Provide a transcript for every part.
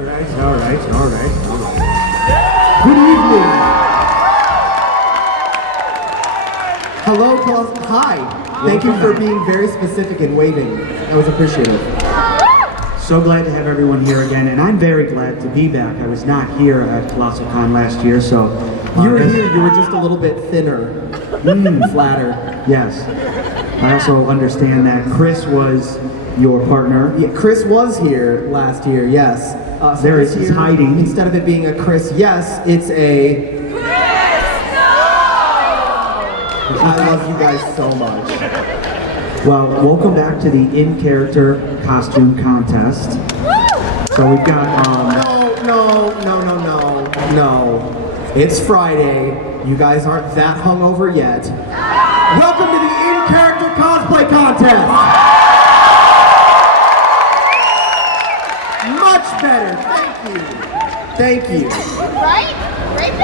All right. Good evening. Hello, hi. Thank you for being very specific and waving. That was appreciated. So glad to have everyone here again, and I'm very glad to be back. I was not here at Colossalcon last year, so... You were here, you were just a little bit thinner, flatter. Yes. I also understand that Chris was your partner. Yeah, Chris was here last year, yes. So there is he's hiding. Instead of it being a Chris yes, it's a... I love you guys so much. Well, welcome back to the in-character costume contest. So we've got, No. It's Friday. You guys aren't that hungover yet. Welcome to the in-character cosplay contest! Much better, thank you. Right?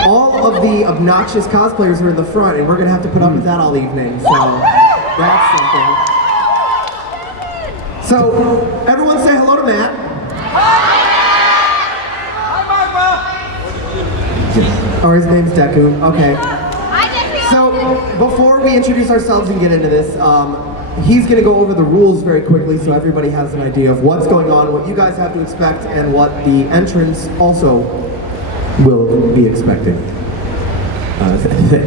All of the obnoxious cosplayers are in the front, and we're gonna have to put up with that all evening, so that's something. So, everyone say hello to Matt. Oh, his name's Deku, okay. So, before we introduce ourselves and get into this, he's gonna go over the rules very quickly so everybody has an idea of what's going on, what you guys have to expect, and what the entrants also will be expecting.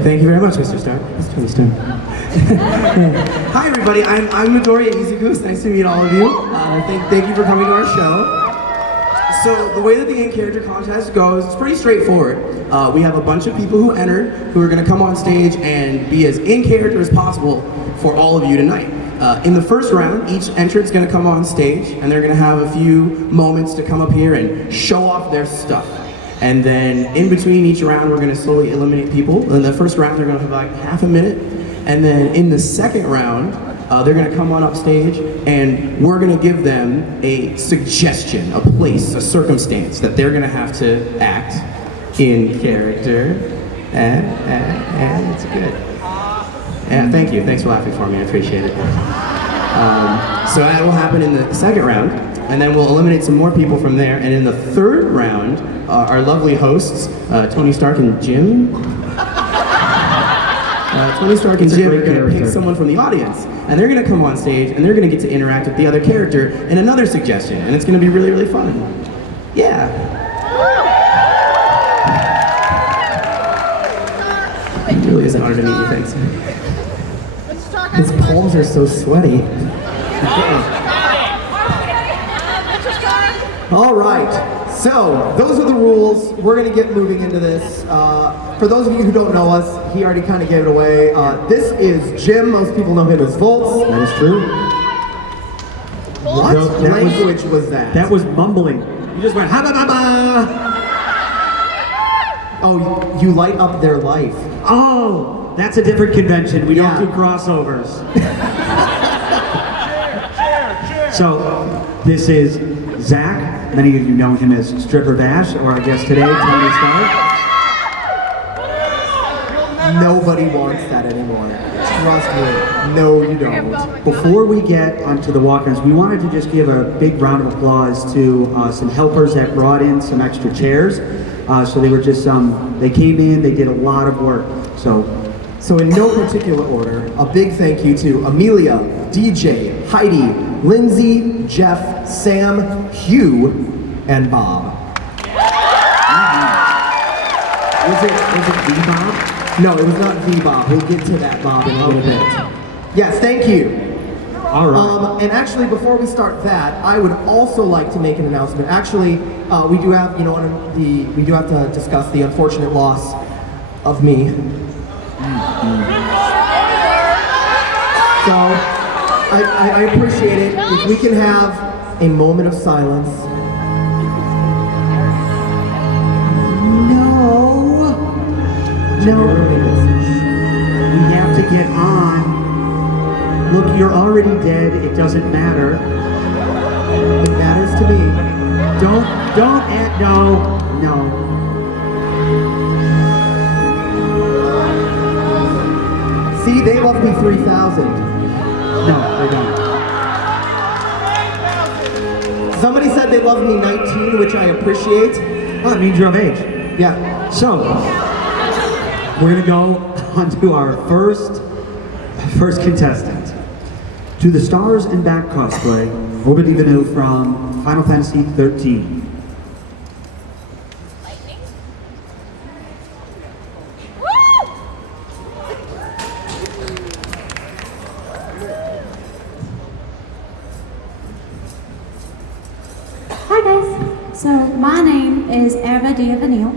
Thank you very much, Mr. Stark. Mr. Stone. Hi, everybody. I'm Midoriya Izuku. Nice to meet all of you. Thank you for coming to our show. So the way that the in-character contest goes, it's pretty straightforward. We have a bunch of people who entered who are going to come on stage and be as in-character as possible for all of you tonight. In the first round, each entrant's going to come on stage and they're going to have a few moments to come up here and show off their stuff. And then in between each round, we're going to slowly eliminate people. In the first round, they're going to have like half a minute. And then in the second round, they're going to come on up stage and we're going to give them a suggestion, a place, a circumstance that they're going to have to act in character. And it's good. And thank you. Thanks for laughing for me. I appreciate it. So that will happen in the second round. And then we'll eliminate some more people from there. And in the third round, our lovely hosts, Tony Stark and Jim. Tony Stark and Jim are going to pick someone from the audience. And they're going to come on stage and they're going to get to interact with the other character in another suggestion. And it's going to be really, really fun. Yeah. It really is an honor to meet you. Thanks. His palms are so sweaty. All right, so those are the rules. We're gonna get moving into this. For those of you who don't know us, he already kind of gave it away. This is Jim. Most people know him as Volts. that is true. What language was that? That was mumbling. You just went, ha ba ba ba. Oh, you light up their life. Oh, that's a different convention. We don't do crossovers. So, this is Zach. Many of you know him as Stripper Bash, or our guest today, Tony Stark. Nobody wants that anymore. Trust me. No, you don't. Before we get onto the walk-ins, we wanted to just give a big round of applause to some helpers that brought in some extra chairs. So they were just, they came in, they did a lot of work. So in no particular order, a big thank you to Amelia, DJ, Heidi, Lindsay, Jeff, Sam, Hugh, and Bob. Was it the Bob? No, it was not the Bob. We'll get to that Bob in a little bit. Yes, thank you. All right. And actually, before we start that, I would also like to make an announcement. Actually, we do have, we do have to discuss the unfortunate loss of me. So, I appreciate it. If we can have a moment of silence. No, we have to get on. Look, you're already dead. It doesn't matter. It matters to me. No. See, they love me 3,000. No, they don't. Somebody said they love me 19, which I appreciate. Oh, it means you're of age. Yeah. So, we're gonna go on to our first contestant. To the Stars and Back Cosplay, Robert Vanille from Final Fantasy 13. Hi guys, so my name is Ava Vanille.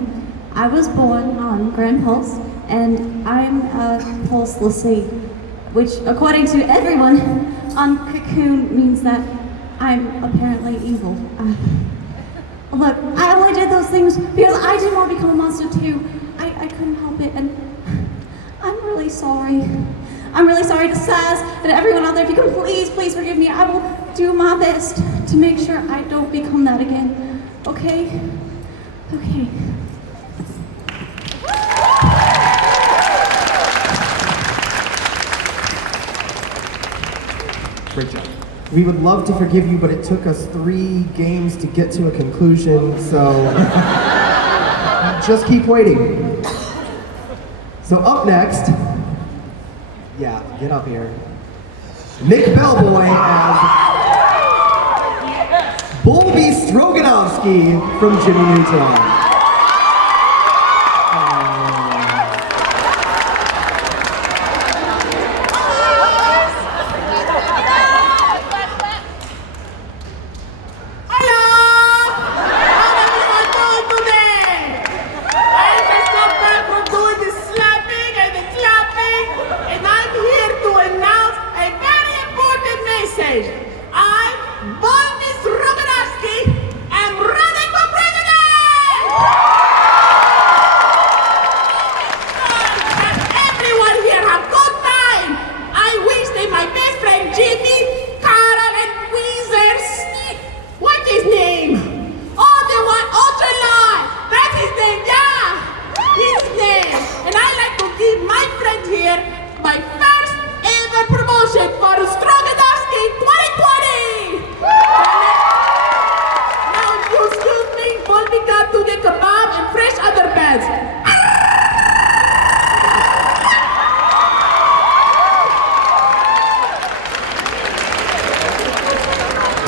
I was born on Grand Pulse, and I'm a Pulse Lassie, which according to everyone on Cocoon means that I'm apparently evil. Look, I only did those things because I didn't want to become a monster too. I couldn't help it, and I'm really sorry. I'm really sorry to Saz and everyone out there. If you can please forgive me. I will do my best to make sure I don't become that again. Okay? Okay. Great job. We would love to forgive you, but it took us 3 games to get to a conclusion, so just keep waiting. So up next, yeah, get up here. Nick Bellboy as Bulby Stroganovsky from Jimmy Neutron.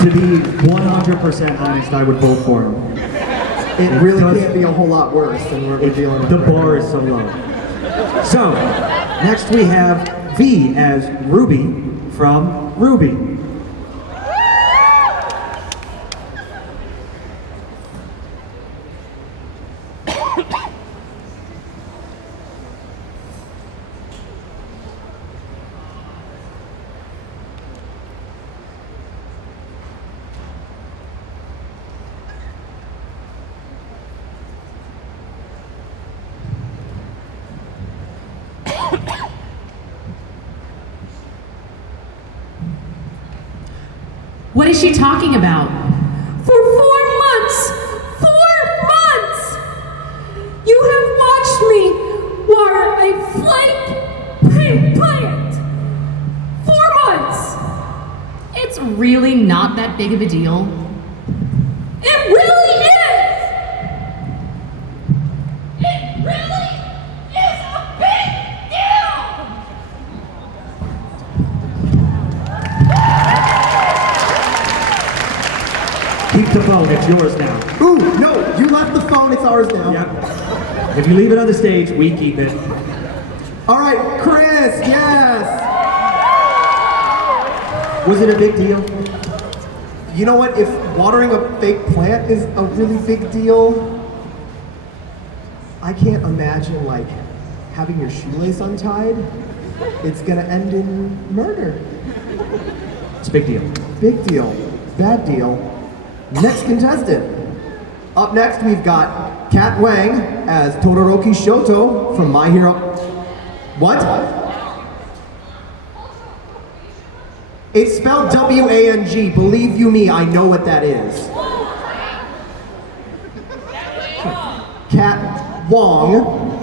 To be 100% honest, I would vote for him. It really can't be a whole lot worse than what we're dealing with. The right bar now. is so low. So, next we have V as Ruby from Ruby. What is she talking about? For 4 months! 4 months! You have watched me wear a flake pink plant! 4 months! It's really not that big of a deal. It really is! It really is a big deal! Keep the phone, it's yours now. Ooh, no, you left the phone, it's ours now. Yep. If you leave it on the stage, we keep it. All right, Chris, yes! Was it a big deal? You know what, if watering a fake plant is a really big deal, I can't imagine, like, having your shoelace untied. It's gonna end in murder. It's a big deal. Big deal, bad deal. Next contestant. Up next, we've got Kat Wang as Todoroki Shoto from My Hero. What? It's spelled W-A-N-G. Believe you me, I know what that is. Kat Wong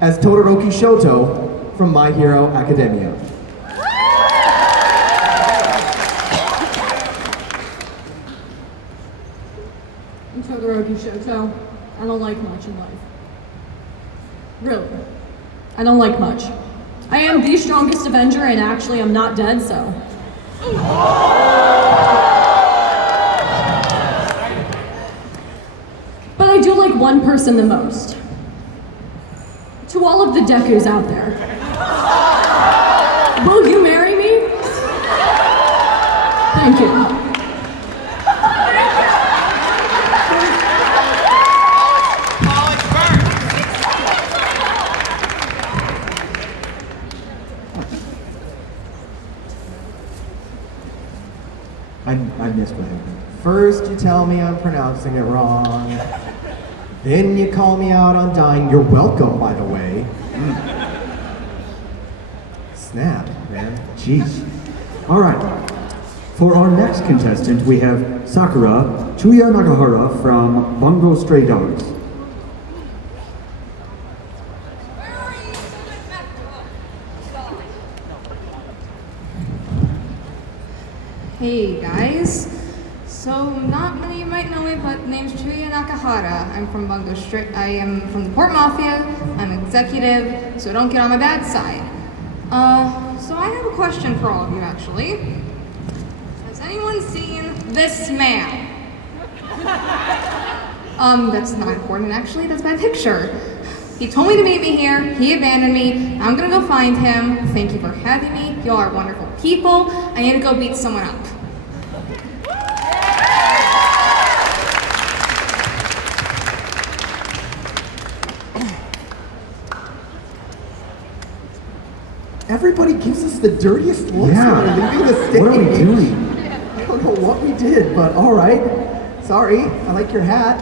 as Todoroki Shoto from My Hero Academia. Todoroki Shoto. I don't like much in life. Really. I don't like much. I am the strongest Avenger, and actually I'm not dead, so. But I do like one person the most. To all of the Dekus out there. Will you marry me? Thank you. I missed what happened. First you tell me I'm pronouncing it wrong. Then you call me out on dying. You're welcome, by the way. Snap, man. Jeez. All right. For our next contestant, we have Sakura Chuya Nagahara from Bungo Stray Dogs. Hey guys, so not many of you might know me, but name's Chuya Nakahara. I'm from Bungo Stray. I am from the Port Mafia. I'm executive, so don't get on my bad side. So I have a question for all of you actually. Has anyone seen this man? That's not important actually, that's my picture. He told me to meet me here, he abandoned me, I'm gonna go find him. Thank you for having me, y'all are wonderful people. I need to go beat someone up. Everybody gives us the dirtiest looks Yeah. when we're leaving the stage. What are we doing? I don't know what we did, but all right. Sorry, I like your hat.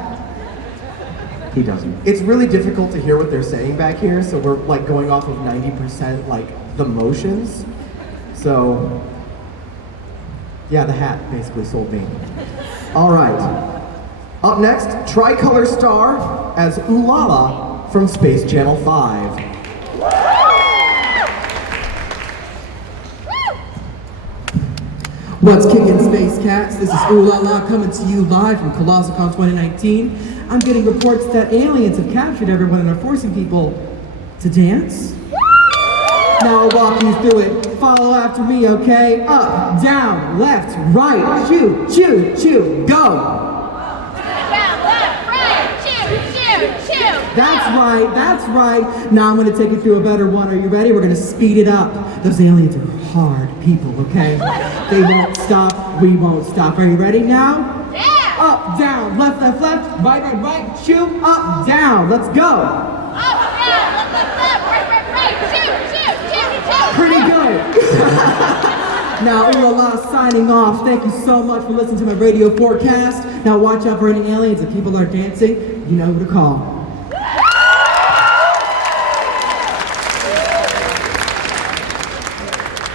He doesn't. It's really difficult to hear what they're saying back here, so we're like going off of 90% like the motions. So, yeah, the hat basically sold me. All right. Up next, Tricolor Star as Ulala from Space Channel 5. What's kicking, Space Cats? This is Ulala coming to you live from Colossalcon 2019. I'm getting reports that aliens have captured everyone and are forcing people to dance. Now I'll walk you through it. Follow after me, okay? Up, down, left, right, chew, chew, chew, go! That's right. Now I'm gonna take you through a better one. Are you ready? We're gonna speed it up. Those aliens are hard people, okay? They won't stop, we won't stop. Are you ready now? Yeah! Up, down, left, left, left, right, right, right, chew, up, down. Let's go. Up, down, left, right, shoot. Pretty good. Now, Ulala signing off. Thank you so much for listening to my radio forecast. Now watch out for any aliens. If people are dancing, you know who to call.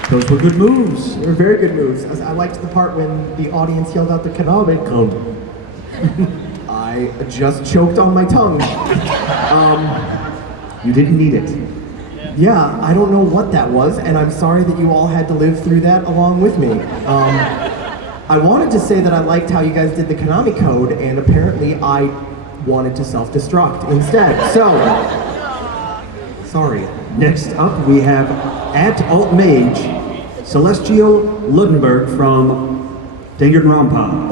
Those were good moves. They were very good moves. I liked the part when the audience yelled out the Kaname come. I just choked on my tongue. You didn't need it. Yeah, I don't know what that was, and I'm sorry that you all had to live through that along with me. I wanted to say that I liked how you guys did the Konami code, and apparently I wanted to self-destruct instead. So, sorry. Next up, we have @AltMage, Celestial Ludenberg from Danganronpa.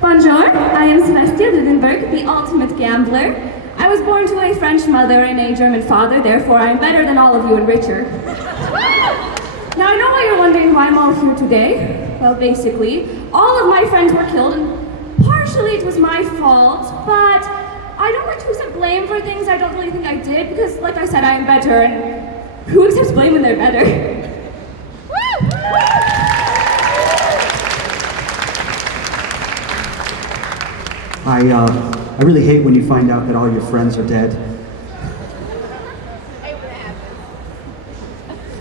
Bonjour, I am Celestia Ludenberg, the ultimate gambler. I was born to a French mother and a German father, therefore I am better than all of you and richer. Now I know why you're wondering why I'm all here today. Well, basically, all of my friends were killed, and partially it was my fault, but I don't like to accept blame for things I don't really think I did, because like I said, I am better, and who accepts blame when they're better? I really hate when you find out that all your friends are dead.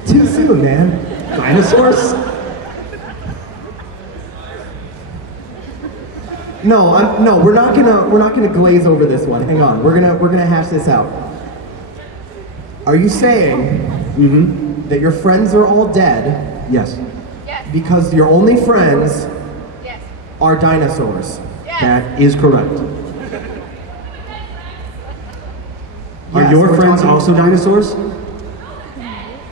Too soon, man. Dinosaurs? No, we're not gonna glaze over this one. Hang on, we're gonna hash this out. Are you saying Mm-hmm. that your friends are all dead Yes. because your only friends are dinosaurs. That is correct. Are Yes, your we're friends talking- also dinosaurs?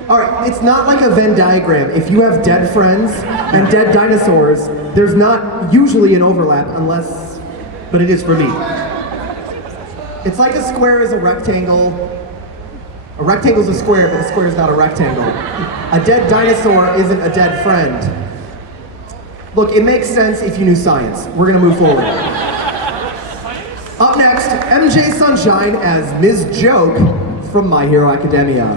All right, it's not like a Venn diagram. If you have dead friends and dead dinosaurs, there's not usually an overlap unless... But it is for me. It's like a square is a rectangle. A rectangle's a square, but a square is not a rectangle. A dead dinosaur isn't a dead friend. Look, it makes sense if you knew science. We're gonna move forward. Up next, MJ Sunshine as Ms. Joke from My Hero Academia.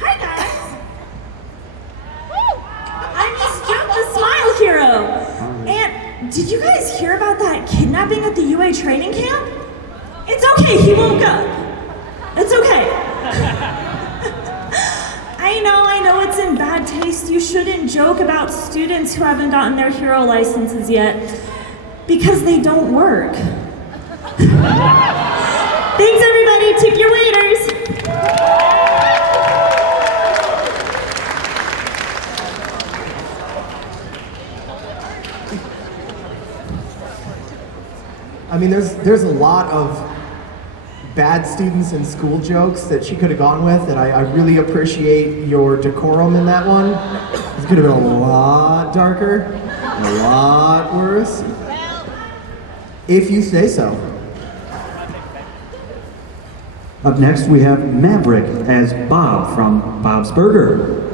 Hi guys! I'm Miss Joke, the Smile Hero! And did you guys hear about that kidnapping at the UA training camp? It's okay, he woke up. It's okay. I know it's in bad taste. You shouldn't joke about students who haven't gotten their hero licenses yet because they don't work. Thanks everybody, tip your waiters. I mean, there's a lot of bad students in school jokes that she could have gone with, and I really appreciate your decorum in that one. This could have been a lot darker, a lot worse. If you say so. Up next, we have Maverick as Bob from Bob's Burger.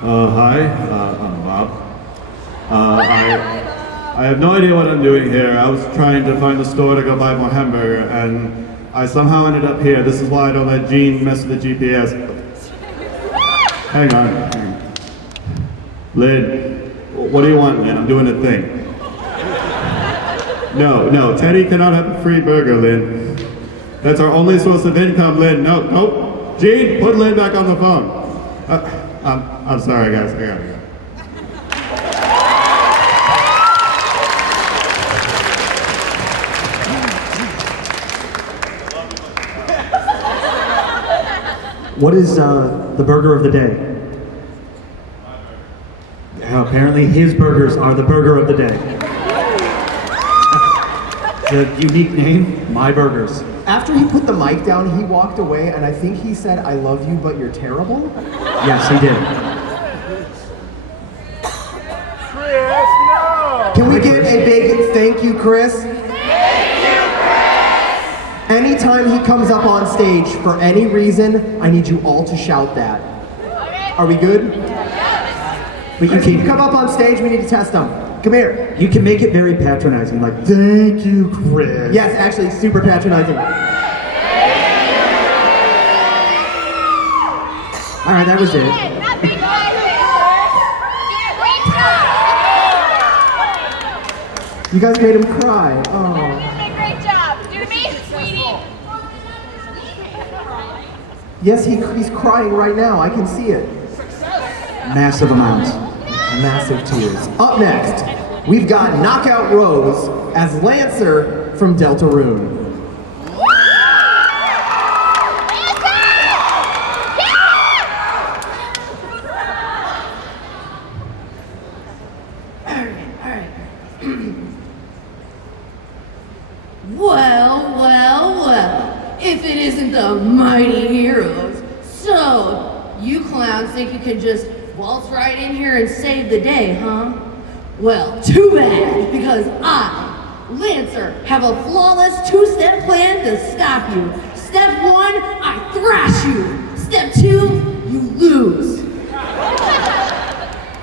Hi, I'm Bob. I have no idea what I'm doing here. I was trying to find a store to go buy more hamburger, and I somehow ended up here. This is why I don't let Gene mess with the GPS. Hang on. Lynn, what do you want, Lynn? I'm doing a thing. No, Teddy cannot have a free burger, Lynn. That's our only source of income, Lynn. Nope. Gene, put Lynn back on the phone. I'm sorry, guys. I gotta go. What is the burger of the day? Apparently his burgers are the burger of the day. The unique name, My Burgers. After he put the mic down, he walked away, and I think he said, "I love you, but you're terrible." Yes, he did. Can we get a big thank you, Chris? Thank you, Chris! Anytime he comes up on stage for any reason, I need you all to shout that. Are we good? But you Chris, can you can, come up on stage? We need to test him. Come here. you can make it very patronizing, like, thank you, Chris. Yes, actually, super patronizing. All right, that was it. You guys made him cry. Oh. Great job. Do to me, sweetie. Yes, he's crying right now. I can see it. Massive amounts. Massive tears. Up next, we've got Knockout Rose as Lancer from Deltarune. Well, if it isn't the mighty heroes. So, you clowns think you can just waltz right in here and save the day, huh? Well, too bad, because I, Lancer, have a flawless two-step plan to stop you. Step 1, I thrash you. Step 2, you lose.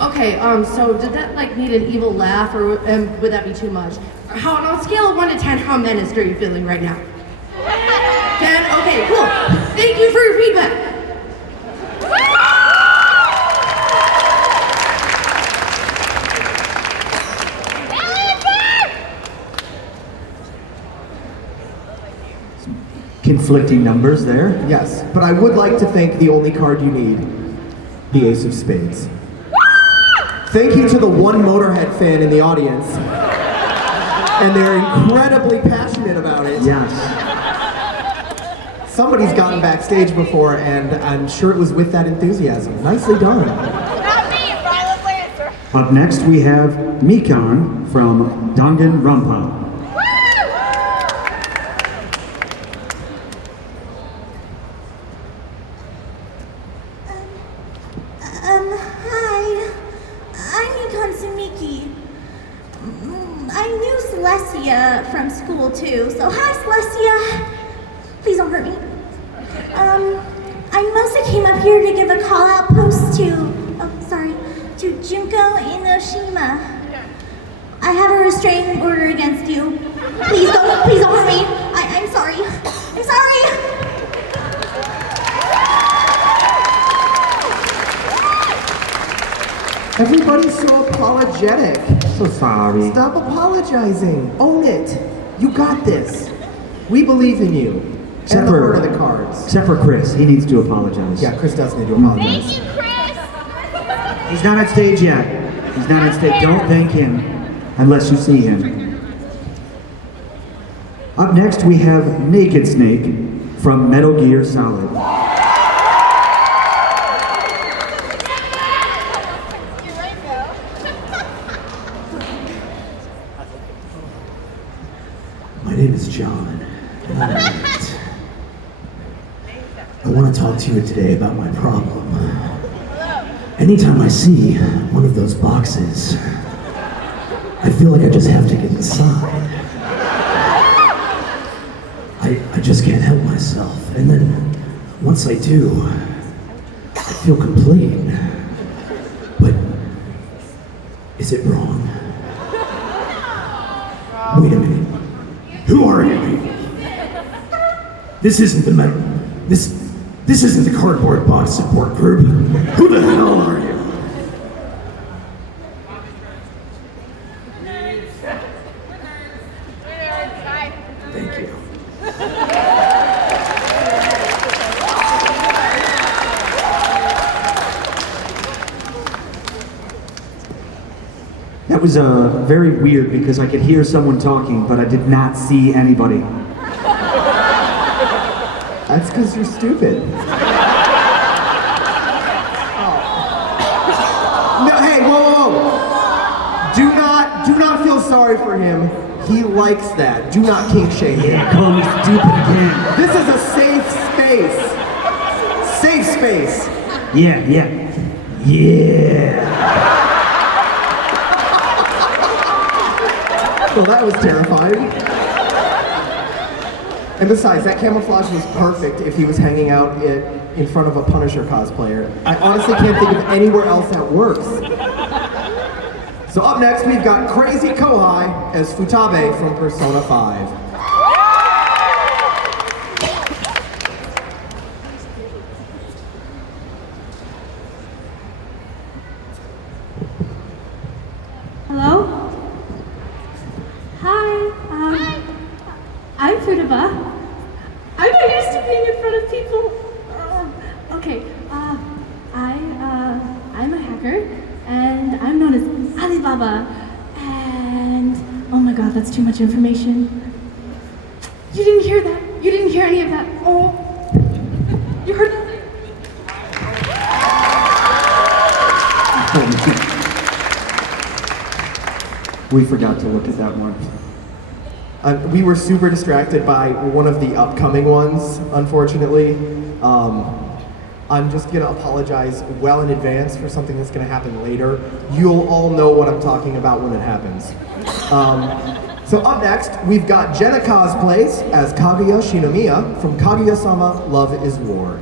Okay, so did that like need an evil laugh, or would that be too much? How, on a scale of 1 to 10, how menaced are you feeling right now? 10? Okay, cool. Thank you for your feedback. conflicting numbers there. Yes, but I would like to thank the only card you need, the Ace of Spades. Thank you to the one Motorhead fan in the audience. And they're incredibly passionate about it. Yes. Somebody's gotten backstage before, and I'm sure it was with that enthusiasm. Nicely done. Not me, Violet Lancer. Up next we have Mikan from Danganronpa. Hi. I'm Yukon Sumiki. I knew Celestia from school too, so hi Celestia. Please don't hurt me. I mostly came up here to give a call out post to Junko Inoshima. I have a restraining order against you. Please don't hurt me. I'm sorry. I'm sorry. Everybody's so apologetic. So sorry. Stop apologizing. Own it. You got this. We believe in you. And the word of the cards. Except for Chris, he needs to apologize. Yeah, Chris does need to apologize. Thank you, Chris. He's not on stage yet. He's not on stage. Don't thank him unless you see him. Up next, we have Naked Snake from Metal Gear Solid. My name is John. I want to talk to you today about my problem. Anytime I see one of those boxes, I feel like I just have to get inside. I just can't help myself. And then, once I do, I feel complete. But, is it wrong? Wait a minute. Who are you? This isn't the metal. This isn't the cardboard box support group. Who the hell are you? Thank you. That was very weird because I could hear someone talking, but I did not see anybody. That's because you're stupid. No, hey, whoa. Do not feel sorry for him. He likes that. Do not kink shame him. Yeah, call me stupid again. This is a safe space. Safe space. Yeah. Well, that was terrifying. And besides, that camouflage was perfect if he was hanging out in front of a Punisher cosplayer. I honestly can't think of anywhere else that works. So up next, we've got Crazy Kohai as Futabe from Persona 5. Hello? Hi, I'm Futaba. I'm not used to being in front of people. I'm a hacker, and I'm known as Alibaba. And oh my god, that's too much information. You didn't hear that. You didn't hear any of that. Oh, you heard nothing. We forgot to look at that one. We were super distracted by one of the upcoming ones, unfortunately. I'm just gonna apologize well in advance for something that's gonna happen later. You'll all know what I'm talking about when it happens. So up next, we've got Jenna Cosplays as Kaguya Shinomiya from Kaguya-sama Love is War.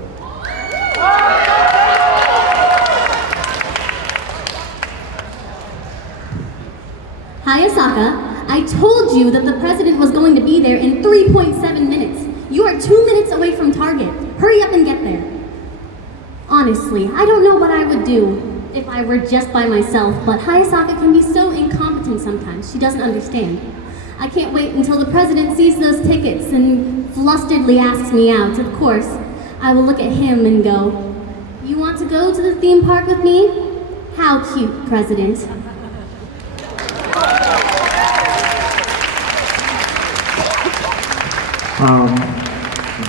Hi, Osaka. I told you that the president was going to be there in 3.7 minutes. You are 2 minutes away from Target. Hurry up and get there. Honestly, I don't know what I would do if I were just by myself, but Hayasaka can be so incompetent sometimes. She doesn't understand. I can't wait until the president sees those tickets and flusteredly asks me out. Of course, I will look at him and go, "You want to go to the theme park with me? How cute, President."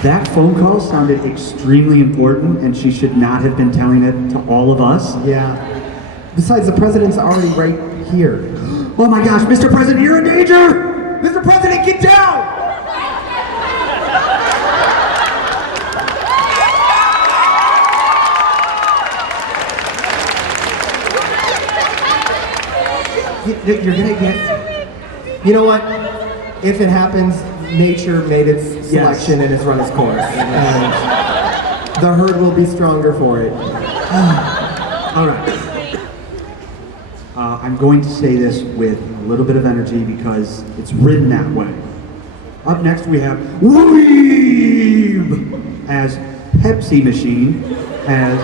That phone call sounded extremely important, and she should not have been telling it to all of us. Yeah. Besides, the president's already right here. Oh my gosh, Mr. President, you're in danger! Mr. President, get down! You're gonna get. You know what? If it happens, nature made its selection and has run its course. And the herd will be stronger for it. All right. I'm going to say this with a little bit of energy because it's written that way. Up next we have Weeb as Pepsi Machine, as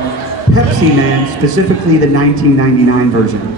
Pepsi Man, specifically the 1999 version.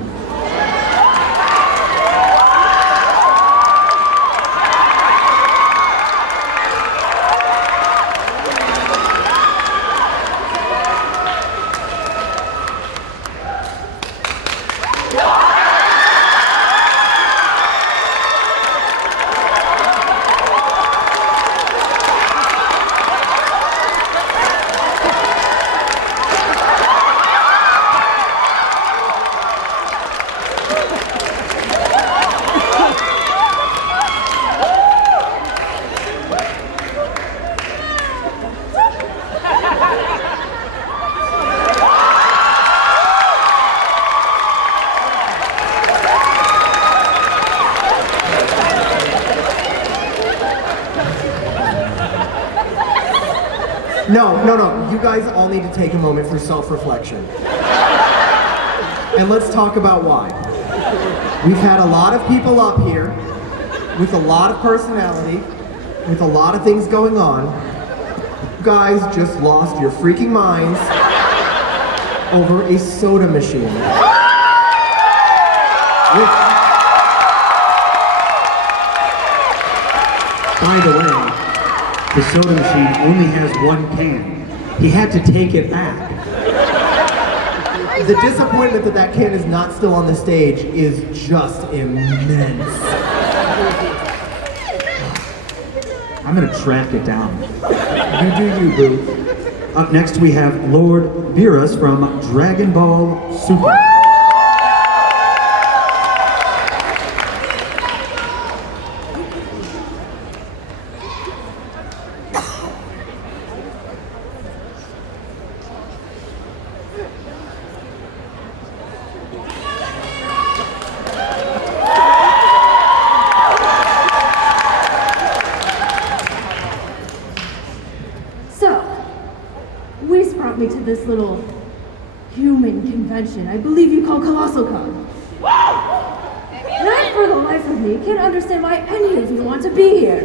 No. You guys all need to take a moment for self-reflection. And let's talk about why. We've had a lot of people up here with a lot of personality, with a lot of things going on. You guys just lost your freaking minds over a soda machine. By the way, the soda machine only has one can. He had to take it back. The disappointment that that can is not still on the stage is just immense. I'm gonna track it down. You do you, boo. Up next we have Lord Beerus from Dragon Ball Super. Me to this little human convention I believe you call Colossalcon. And I, for the life of me, can't understand why any of you want to be here.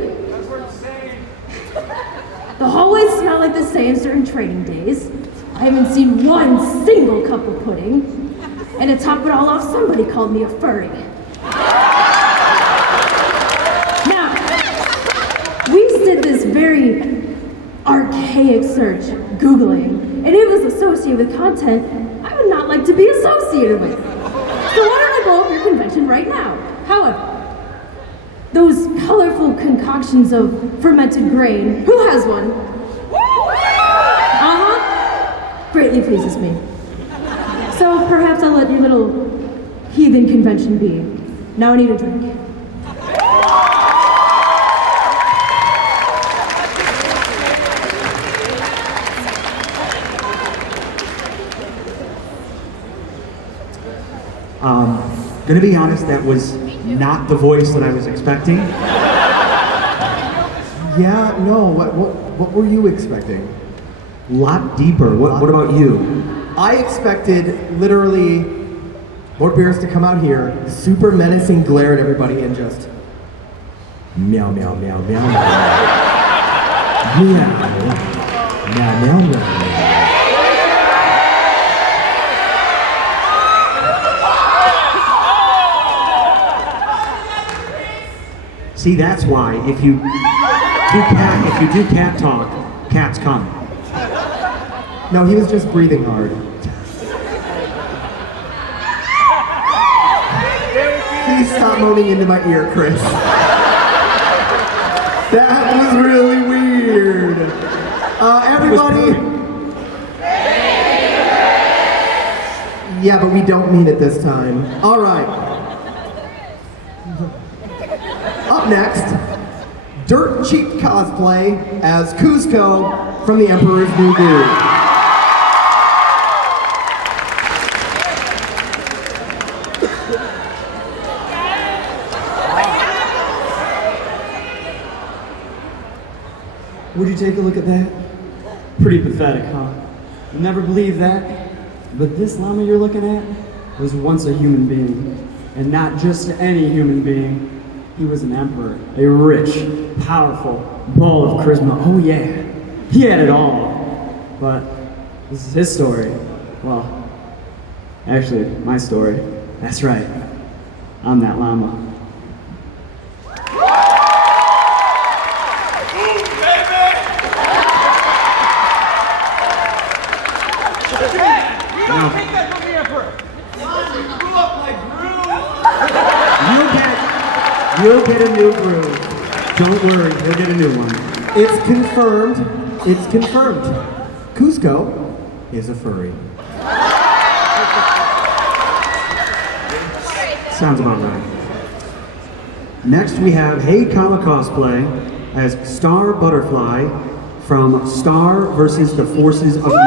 The hallways smell like the Saiyans during training days. I haven't seen one single cup of pudding. And to top it all off, somebody called me a furry. Now, we did this very archaic search, Googling, and it was associated with content I would not like to be associated with. So why don't I blow up your convention right now? However, those colorful concoctions of fermented grain, who has one? Uh-huh. Greatly pleases me. So perhaps I'll let your little heathen convention be. Now I need a drink. Gonna be honest, that was not the voice that I was expecting. Yeah, no, what were you expecting? A lot deeper. What about you? I expected literally Lord Beerus to come out here, super menacing, glare at everybody, and just meow, meow, meow, meow, meow. Meow, meow, meow, meow. See, that's why if you do cat talk, cats come. No, he was just breathing hard. Please stop moaning into my ear, Chris. That was really weird. Everybody. Yeah, but we don't mean it this time. All right. Up next, Dirt Cheap Cosplay as Cusco from the Emperor's New Groove. Would you take a look at that? Pretty pathetic, huh? You'll never believe that. But this llama you're looking at was once a human being. And not just any human being. He was an emperor. A rich, powerful, ball of charisma. Oh yeah, he had it all. But this is his story. Well, actually, my story. That's right. I'm that llama. You'll get a new groove. Don't worry, you'll get a new one. It's confirmed. It's confirmed. Cusco is a furry. Sounds about right. Next we have Hey Kama Cosplay as Star Butterfly from Star versus the Forces of Evil.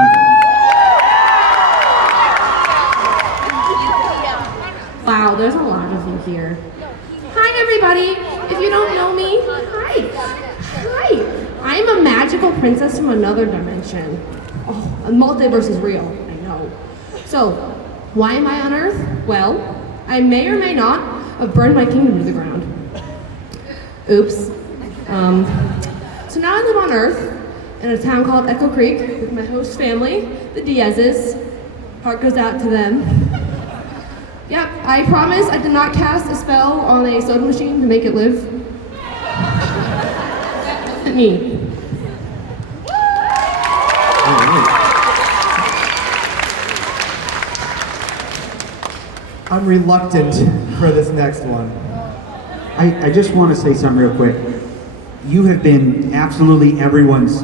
Wow, there's a lot of you here. Hi, everybody. If you don't know me, hi. Hi. I'm a magical princess from another dimension. Oh, a multiverse is real. I know. So, why am I on Earth? Well, I may or may not have burned my kingdom to the ground. Oops. So now I live on Earth in a town called Echo Creek with my host family, the Diaz's. Heart goes out to them. Yep, I promise I did not cast a spell on a soda machine to make it live. Me. I'm reluctant for this next one. I just want to say something real quick. You have been absolutely everyone's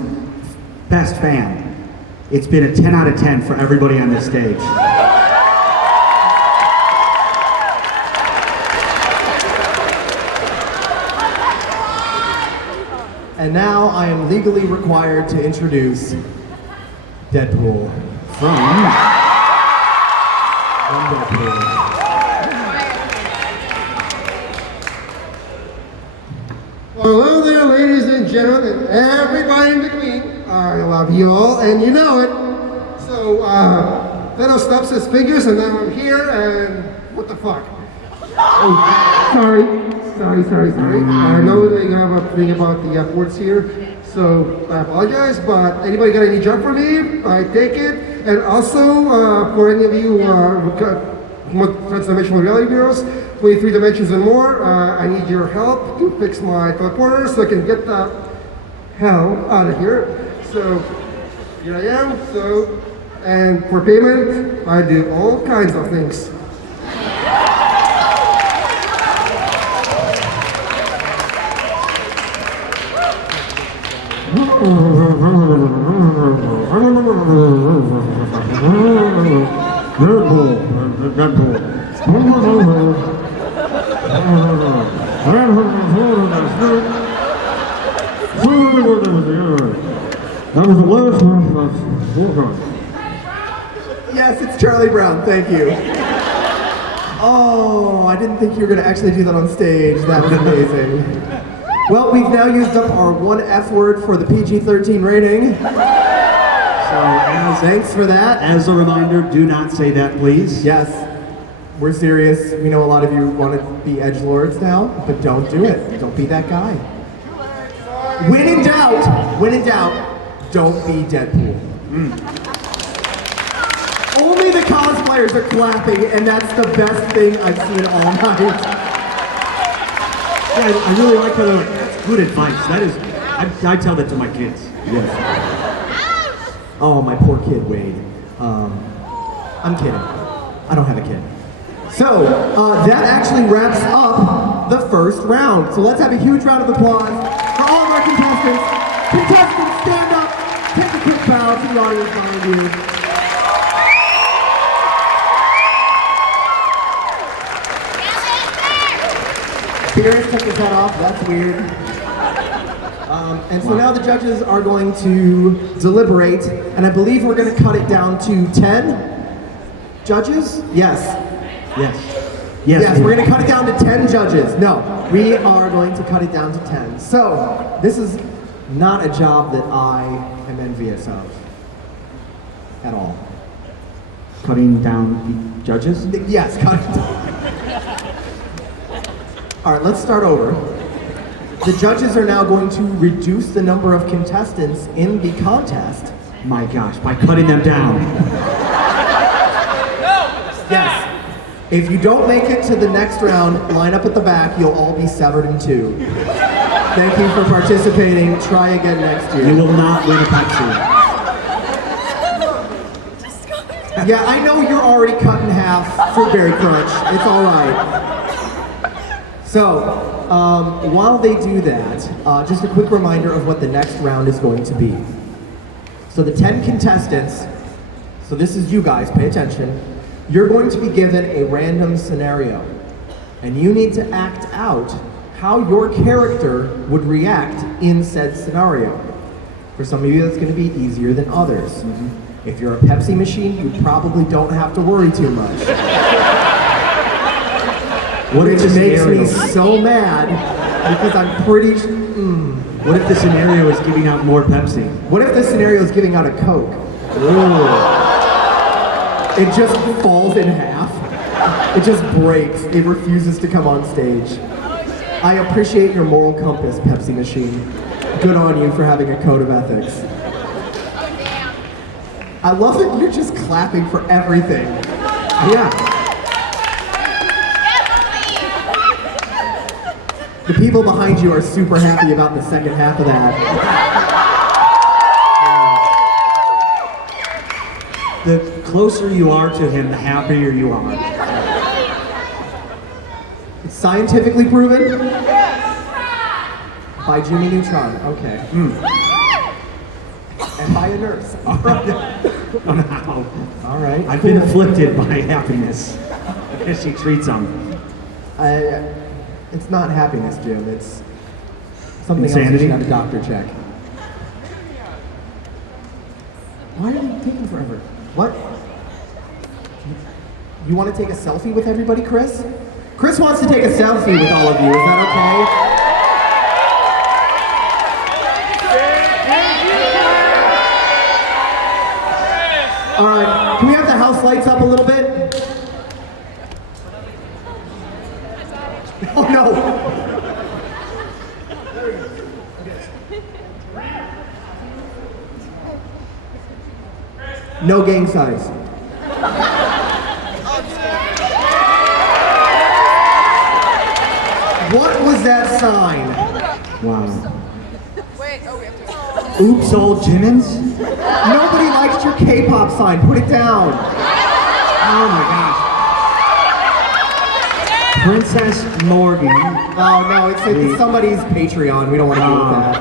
best fan. It's been a 10 out of 10 for everybody on this stage. And now I am legally required to introduce Deadpool from Deadpool. Hello there, ladies and gentlemen, and everybody in between. I love you all, and you know it. So, Thanos snaps his fingers, and now I'm here, and what the fuck? Oh, sorry. I know that you have a thing about the F words here, so I apologize, but anybody got any job for me? I take it. And also, for any of you who want transdimensional reality bureaus, 23 dimensions and more, I need your help to fix my teleporter so I can get the hell out of here. So, here I am. So, and for payment, I do all kinds of things. Yes, it's Charlie Brown, thank you. Oh, I didn't think you were going to actually do that on stage. That was amazing. Well, we've now used up our one F word for the PG-13 rating. So, thanks for that. As a reminder, do not say that, please. Yes, we're serious. We know a lot of you want to be edgelords now, but don't do it. Don't be that guy. When in doubt, don't be Deadpool. Only the cosplayers are clapping, and that's the best thing I've seen all night. Yeah, I really like how they're like, that's good advice. That is, I tell that to my kids. Yes. Oh, my poor kid, Wade. I'm kidding. I don't have a kid. So, that actually wraps up the first round. So let's have a huge round of applause for all of our contestants. Contestants, stand up. Take a quick bow to the audience behind you. Beers took his head off. That's weird. And so now the judges are going to deliberate, and I believe we're going to cut it down to 10 judges? Yes. Yes, we're going to cut it down to 10 judges. No, we are going to cut it down to 10. So, this is not a job that I am envious of. At all. Cutting down the judges? Yes, cutting down. All right, let's start over. The judges are now going to reduce the number of contestants in the contest. My gosh, by cutting them down. Yes. If you don't make it to the next round, line up at the back, you'll all be severed in two. Thank you for participating. Try again next year. You will not win a Pepsi. Yeah, I know you're already cut in half for Berry Crunch. It's all right. So, while they do that, just a quick reminder of what the next round is going to be. So the 10 contestants, so this is you guys, pay attention. You're going to be given a random scenario, and you need to act out how your character would react in said scenario. For some of you, that's going to be easier than others. If you're a Pepsi machine, you probably don't have to worry too much. What it makes me so mad because I'm pretty. What if the scenario is giving out more Pepsi? What if the scenario is giving out a Coke? Ooh. It just falls in half. It just breaks. It refuses to come on stage. I appreciate your moral compass, Pepsi machine. Good on you for having a code of ethics. I love that you're just clapping for everything. Yeah. The people behind you are super happy about the second half of that. The closer you are to him, the happier you are. It's scientifically proven? By Jimmy Neutron, okay. And by a nurse. All right. All right. I've been afflicted by happiness. I guess she treats them. It's not happiness, Jim. It's something Insanity? else you should have a doctor check. Why are they taking forever? What? You want to take a selfie with everybody, Chris? Chris wants to take a selfie with all of you. Is that okay? All right. Can we have the house lights up a little bit? Oh no! No gang signs. What was that sign? Wow. Oops, old Jimmins? Nobody likes your K-pop sign. Put it down. Oh my gosh. Princess Morgan. Oh no, it's somebody's Patreon. We don't want to deal with that.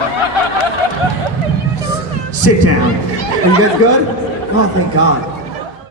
Sit down. Are you guys good? Oh, thank God.